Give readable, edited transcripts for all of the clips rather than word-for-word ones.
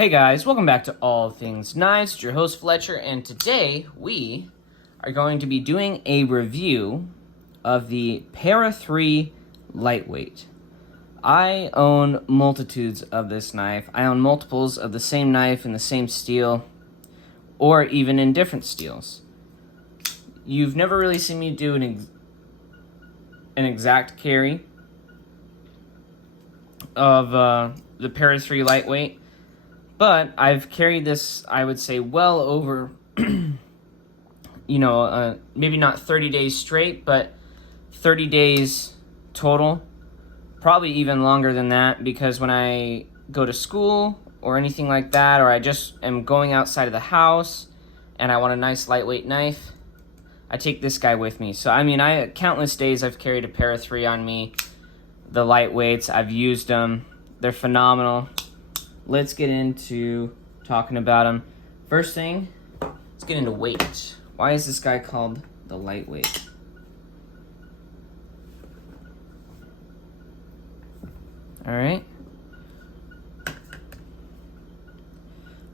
Hey guys, welcome back to All Things Knives. It's your host Fletcher, and today we are going to be doing a review of the Para 3 Lightweight. I own multitudes of this knife. I own multiples of the same knife in the same steel, or even in different steels. You've never really seen me do an exact carry of the Para 3 Lightweight. But I've carried this, I would say, well over, maybe not 30 days straight, but 30 days total. Probably even longer than that, because when I go to school or anything like that, or I just am going outside of the house and I want a nice lightweight knife, I take this guy with me. So, countless days I've carried a Para 3 on me. The lightweights, I've used them. They're phenomenal. Let's get into talking about them. First thing, let's get into weight. Why is this guy called the Lightweight? Alright.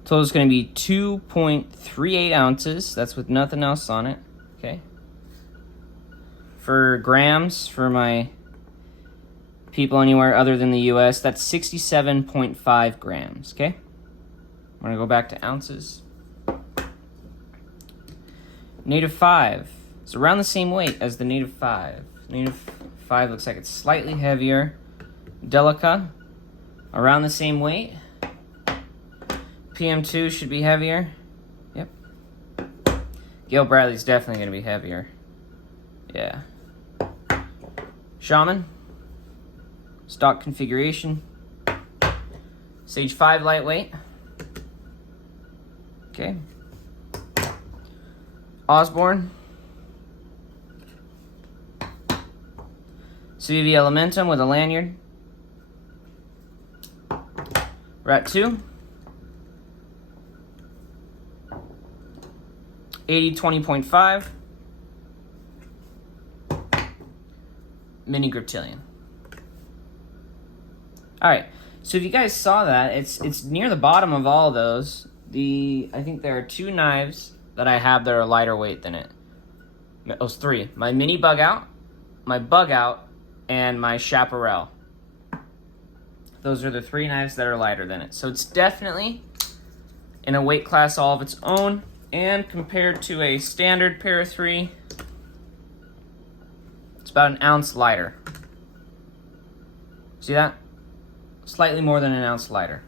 Total is going to be 2.38 ounces. That's with nothing else on it. Okay. For grams, for my people anywhere other than the US, that's 67.5 grams, okay? I'm gonna go back to ounces. Native 5, it's around the same weight as the Native 5. Native 5 looks like it's slightly heavier. Delica, around the same weight. PM2 should be heavier. Yep. Gail Bradley's definitely gonna be heavier. Yeah. Shaman, stock configuration. Sage 5 lightweight. Okay. Osborne. CVV Elementum with a lanyard. Rat 2. 80-20.5. Mini Griptilian. Alright, so if you guys saw that, it's near the bottom of all of those. I think there are 2 knives that I have that are lighter weight than it. Oh, 3. My mini bug out, my bug out, and my chaparral. Those are the 3 knives that are lighter than it. So it's definitely in a weight class all of its own, and compared to a standard Para 3, it's about an ounce lighter. See that? Slightly more than an ounce lighter.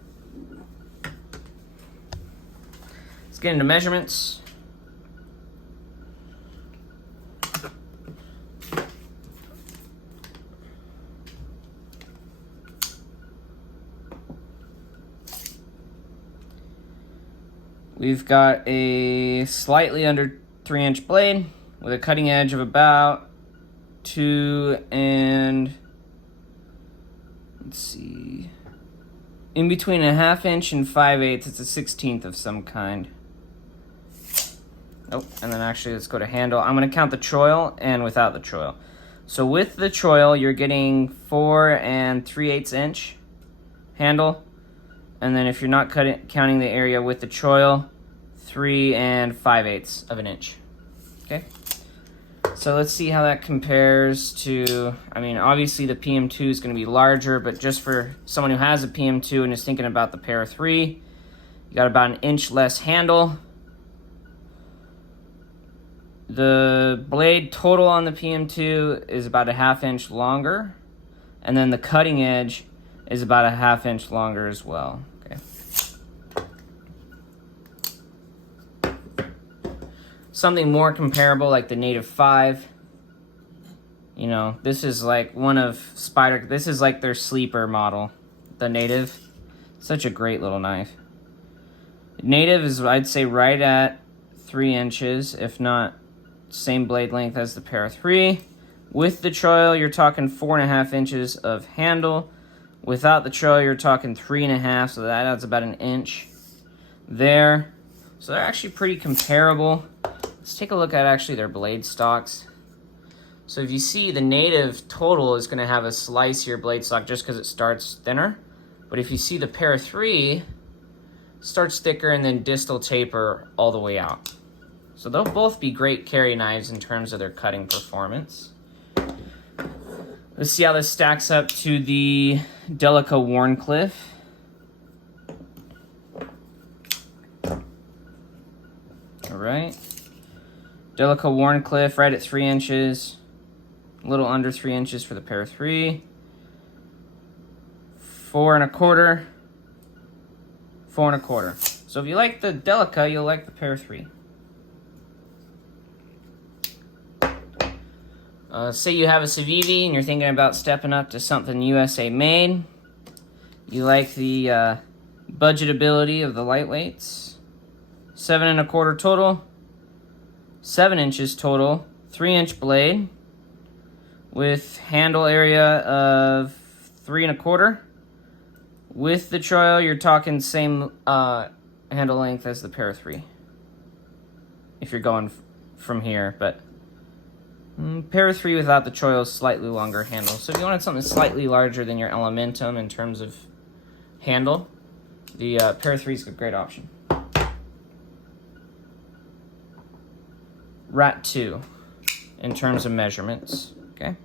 Let's get into measurements. We've got a slightly under 3-inch blade with a cutting edge of about 2 and... let's see, in between a 1/2 inch and 5/8, it's a 1/16 of some kind. Oh, and then actually let's go to handle. I'm going to count the choil and without the choil. So with the choil, you're getting 4 and 3/8 inch handle. And then if you're not counting the area with the choil, 3 and 5/8 of an inch. Okay? So let's see how that compares to, obviously the PM2 is going to be larger, but just for someone who has a PM2 and is thinking about the Para 3, you got about an inch less handle. The blade total on the PM2 is about a 1/2 inch longer, and then the cutting edge is about a 1/2 inch longer as well. Okay. Something more comparable like the Native 5. This is like one of Spyderco. This is like their sleeper model, the Native. Such a great little knife. Native is, I'd say, right at 3 inches, if not same blade length as the Para 3. With the choil, you're talking 4.5 inches of handle. Without the choil, you're talking 3.5, so that adds about an inch there. So they're actually pretty comparable. Let's take a look at actually their blade stocks. So if you see, the Native total is going to have a slicier blade stock just because it starts thinner. But if you see the Para 3, starts thicker and then distal taper all the way out. So they'll both be great carry knives in terms of their cutting performance. Let's see how this stacks up to the Delica Wharncliffe. All right. Delica Wharncliffe right at 3 inches. A little under 3 inches for the Para 3. 4 1/4. 4 1/4. So if you like the Delica, you'll like the Para 3. Say you have a Civivi and you're thinking about stepping up to something USA made. You like the budgetability of the lightweights. 7 1/4 total. 7 inches total. 3-inch blade with handle area of 3 1/4. With the choil, you're talking same handle length as the Para 3. If you're going from here, but Para 3 without the choil is slightly longer handle. So if you wanted something slightly larger than your Elementum in terms of handle, the Para 3 is a great option. Rat 2 in terms of measurements, okay?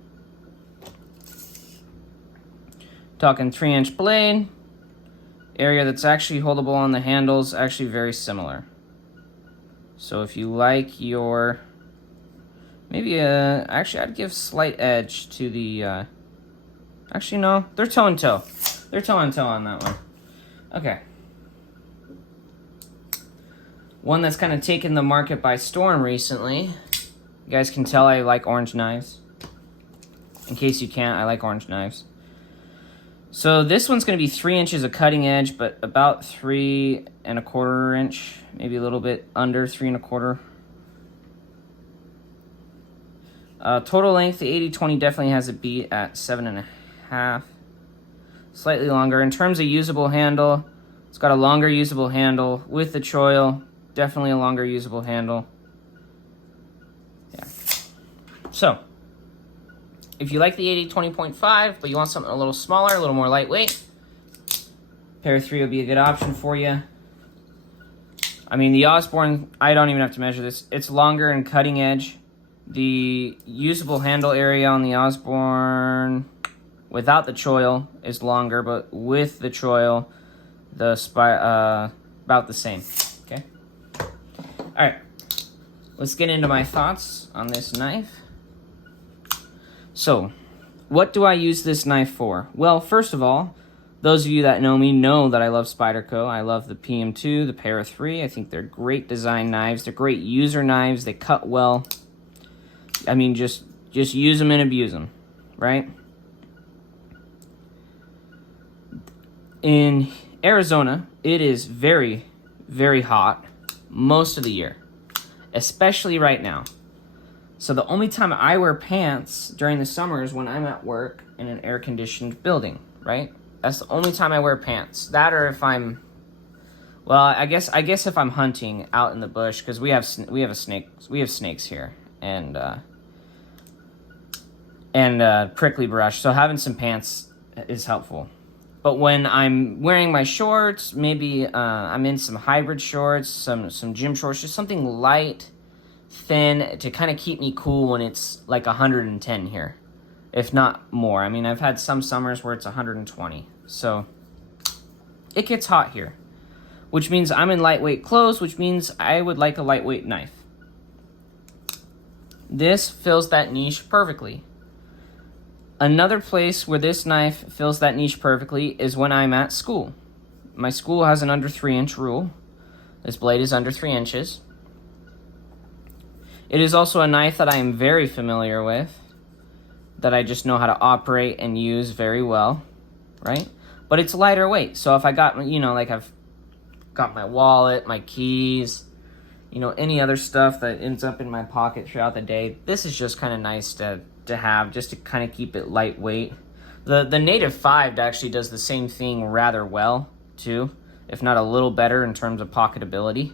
Talking 3-inch blade. Area that's actually holdable on the handles, actually very similar. So if you like your, maybe actually I'd give slight edge to the, actually no, they're toe and toe. They're toe and toe on that one. Okay. One that's kind of taken the market by storm recently. You guys can tell I like orange knives. In case you can't, I like orange knives. So this one's going to be 3 inches of cutting edge, but about 3 1/4 inch, maybe a little bit under 3 1/4. Total length, the 80/20 definitely has a beat at 7 1/2. Slightly longer. In terms of usable handle, it's got a longer usable handle with the choil. Definitely a longer usable handle. Yeah. So, if you like the 80/20.5, but you want something a little smaller, a little more lightweight, Para 3 will be a good option for you. I mean, the Osborne, I don't even have to measure this. It's longer and cutting edge. The usable handle area on the Osborne without the choil is longer, but with the choil, about the same. Okay. All right. Let's get into my thoughts on this knife. So, what do I use this knife for? Well, first of all, those of you that know me know that I love Spyderco. I love the PM2, the Para 3. I think they're great design knives. They're great user knives. They cut well. I mean, just use them and abuse them, right? In Arizona, it is very, very hot most of the year, especially right now. So the only time I wear pants during the summer is when I'm at work in an air-conditioned building, right? That's the only time I wear pants. That or if I'm, well, I guess if I'm hunting out in the bush, because we have snakes here and prickly brush. So having some pants is helpful. But when I'm wearing my shorts, maybe I'm in some hybrid shorts, some gym shorts, just something light, thin to kind of keep me cool when it's like 110 here, if not more. I mean, I've had some summers where it's 120, so it gets hot here, which means I'm in lightweight clothes, which means I would like a lightweight knife. This fills that niche perfectly. Another place where this knife fills that niche perfectly is when I'm at school. My school has an under 3-inch rule. This blade is under 3 inches. It is also a knife that I am very familiar with, that I just know how to operate and use very well, right? But it's lighter weight. So if I got, you know, like I've got my wallet, my keys, you know, any other stuff that ends up in my pocket throughout the day, this is just kind of nice to have, just to kind of keep it lightweight. The Native 5 actually does the same thing rather well, too, if not a little better in terms of pocketability.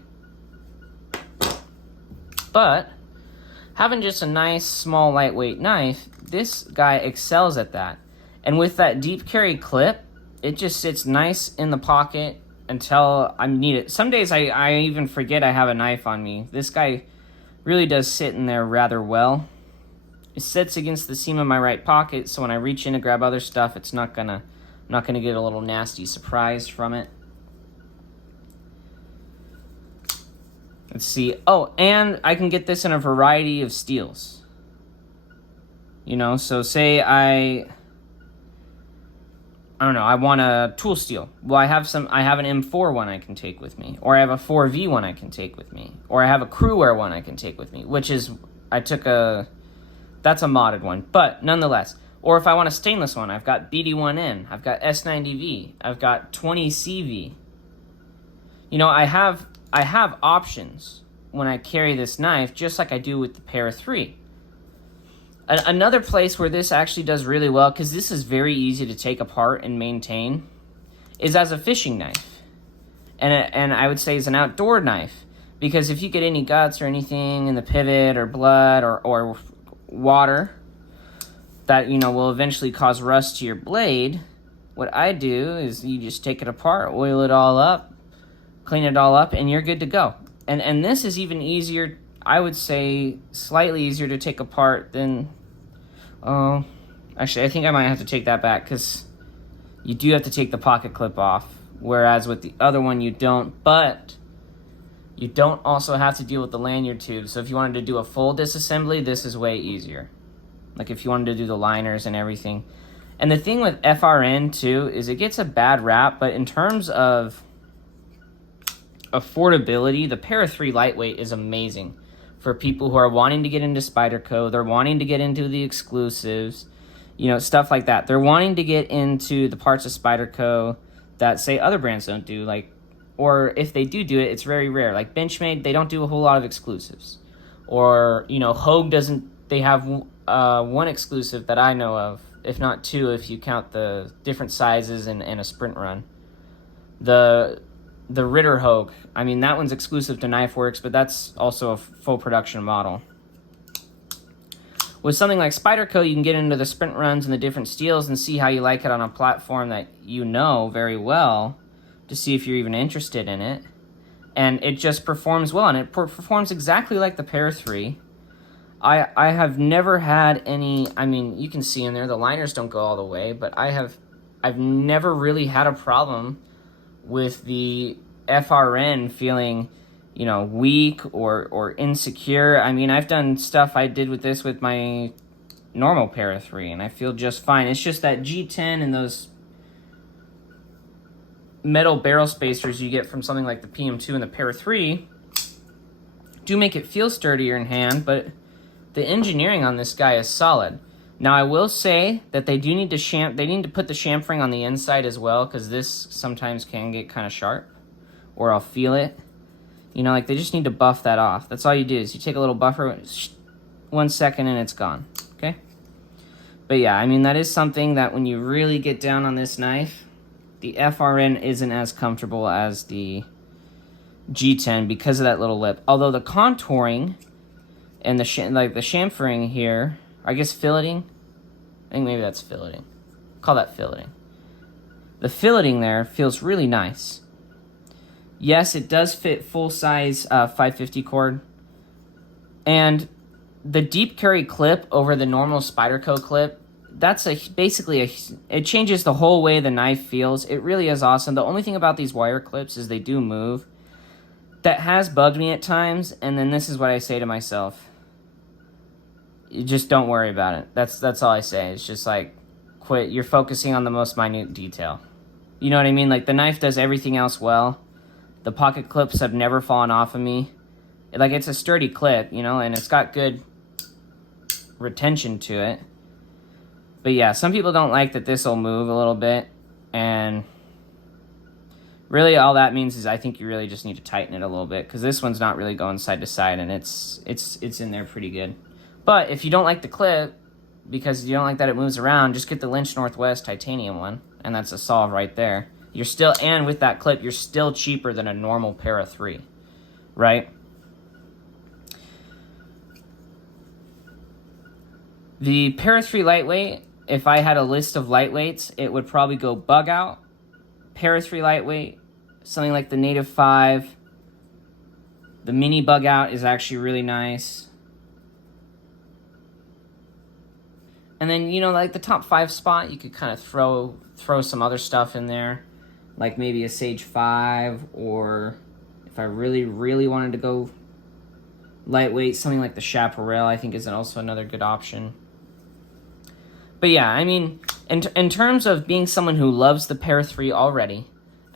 But having just a nice, small, lightweight knife, this guy excels at that. And with that deep carry clip, it just sits nice in the pocket, until I need it. Some days I even forget I have a knife on me. This guy really does sit in there rather well. It sits against the seam of my right pocket, so when I reach in to grab other stuff, I'm not gonna get a little nasty surprise from it. Let's see. Oh, and I can get this in a variety of steels. You know, so say I don't know, I want a tool steel. Well, I have an M4 one I can take with me, or I have a 4V one I can take with me, or I have a Crewwear one I can take with me, which is, that's a modded one, but nonetheless. Or if I want a stainless one, I've got BD1N, I've got S90V, I've got 20CV. You know, I have options when I carry this knife, just like I do with the Para 3. Another place where this actually does really well, because this is very easy to take apart and maintain, is as a fishing knife. And I would say as an outdoor knife, because if you get any guts or anything in the pivot or blood or water that, you know, will eventually cause rust to your blade, what I do is you just take it apart, oil it all up, clean it all up, and you're good to go. And this is even easier, I would say slightly easier to take apart than, actually I think I might have to take that back, because you do have to take the pocket clip off, whereas with the other one you don't, but you don't also have to deal with the lanyard tube. So if you wanted to do a full disassembly, this is way easier. Like if you wanted to do the liners and everything. And the thing with FRN too is it gets a bad rap, but in terms of affordability, the Para 3 lightweight is amazing for people who are wanting to get into Spyderco. They're wanting to get into the exclusives, you know, stuff like that. They're wanting to get into the parts of Spyderco that, say, other brands don't do, like, or if they do it, it's very rare. Like Benchmade, they don't do a whole lot of exclusives. Or, you know, Hogue doesn't, they have one exclusive that I know of, if not two, if you count the different sizes and a sprint run. The Ritter Hogue, I mean, that one's exclusive to KnifeWorks, but that's also a full production model. With something like Spyderco, you can get into the sprint runs and the different steels and see how you like it on a platform that you know very well, to see if you're even interested in it. And it just performs well, and it performs exactly like the Para 3. I have never had any, I mean, you can see in there, the liners don't go all the way, but I've never really had a problem with the FRN feeling, you know, weak or insecure. I mean, I've done stuff I did with this with my normal Para 3, and I feel just fine. It's just that G10 and those metal barrel spacers you get from something like the PM2 and the Para 3 do make it feel sturdier in hand, but the engineering on this guy is solid. Now, I will say that they do need to put the chamfering on the inside as well, because this sometimes can get kind of sharp, or I'll feel it. You know, like they just need to buff that off. That's all you do is you take a little buffer, 1 second, and it's gone, okay? But yeah, I mean, that is something that when you really get down on this knife, the FRN isn't as comfortable as the G10 because of that little lip. Although the contouring and the chamfering here, I guess filleting. I think maybe that's filleting. Call that filleting. The filleting there feels really nice. Yes, it does fit full-size 550 cord. And the deep carry clip over the normal Spyderco clip, that's it changes the whole way the knife feels. It really is awesome. The only thing about these wire clips is they do move. That has bugged me at times, and then this is what I say to myself. You just don't worry about it. That's all I say. It's just like, quit. You're focusing on the most minute detail. You know what I mean? Like, the knife does everything else well. The pocket clips have never fallen off of me. Like, it's a sturdy clip, you know, and it's got good retention to it. But yeah, some people don't like that this will move a little bit, and really all that means is I think you really just need to tighten it a little bit, because this one's not really going side to side, and it's in there pretty good. But if you don't like the clip, because you don't like that it moves around, just get the Lynch Northwest titanium one, and that's a solve right there. You're still, and with that clip, you're still cheaper than a normal Para 3, right? The Para 3 lightweight, if I had a list of lightweights, it would probably go Bug Out, Para 3 lightweight, something like the Native 5. The mini bug out is actually really nice. And then, you know, like the top 5 spot, you could kind of throw some other stuff in there. Like maybe a Sage 5, or if I really, really wanted to go lightweight, something like the Chaparral, I think is also another good option. But yeah, I mean, in terms of being someone who loves the Para 3 already,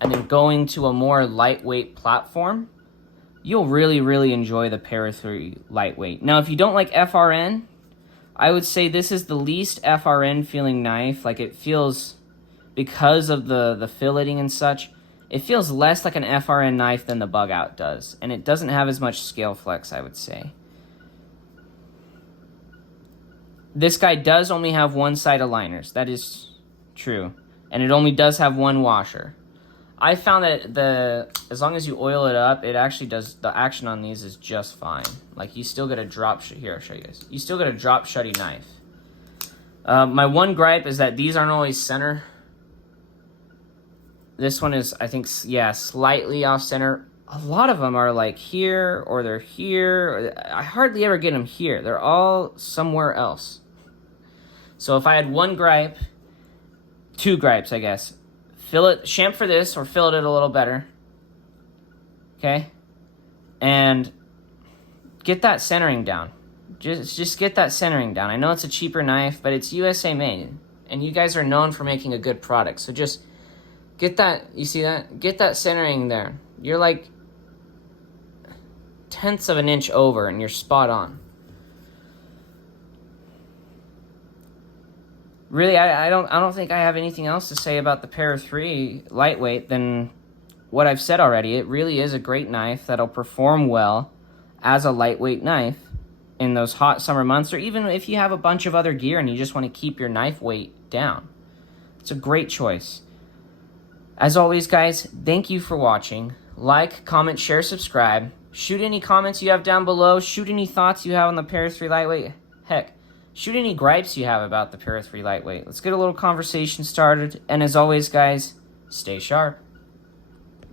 and then going to a more lightweight platform, you'll really, really enjoy the Para 3 lightweight. Now, if you don't like FRN, I would say this is the least FRN feeling knife. Like, it feels, because of the filleting and such, it feels less like an FRN knife than the bug out does. And it doesn't have as much scale flex, I would say. This guy does only have one side aligners. That is true. And it only does have one washer. I found that as long as you oil it up, it actually does, the action on these is just fine. Like, you still get a drop, here, I'll show you guys. You still get a drop shutty knife. My one gripe is that these aren't always center. This one is, I think, yeah, slightly off center. A lot of them are like here, or they're here. I hardly ever get them here. They're all somewhere else. So if I had one gripe, 2 gripes, I guess. Chamfer this, or fillet it a little better. Okay? And get that centering down. Just get that centering down. I know it's a cheaper knife, but it's USA made. And you guys are known for making a good product. So just get that, you see that? Get that centering there. You're like 1/10 of an inch over, and you're spot on. Really, I don't think I have anything else to say about the Para 3 lightweight than what I've said already. It really is a great knife that'll perform well as a lightweight knife in those hot summer months, or even if you have a bunch of other gear and you just want to keep your knife weight down. It's a great choice. As always, guys, thank you for watching. Like, comment, share, subscribe. Shoot any comments you have down below. Shoot any thoughts you have on the Para 3 lightweight. Heck, shoot any gripes you have about the Para 3 lightweight. Let's get a little conversation started. And as always, guys, stay sharp.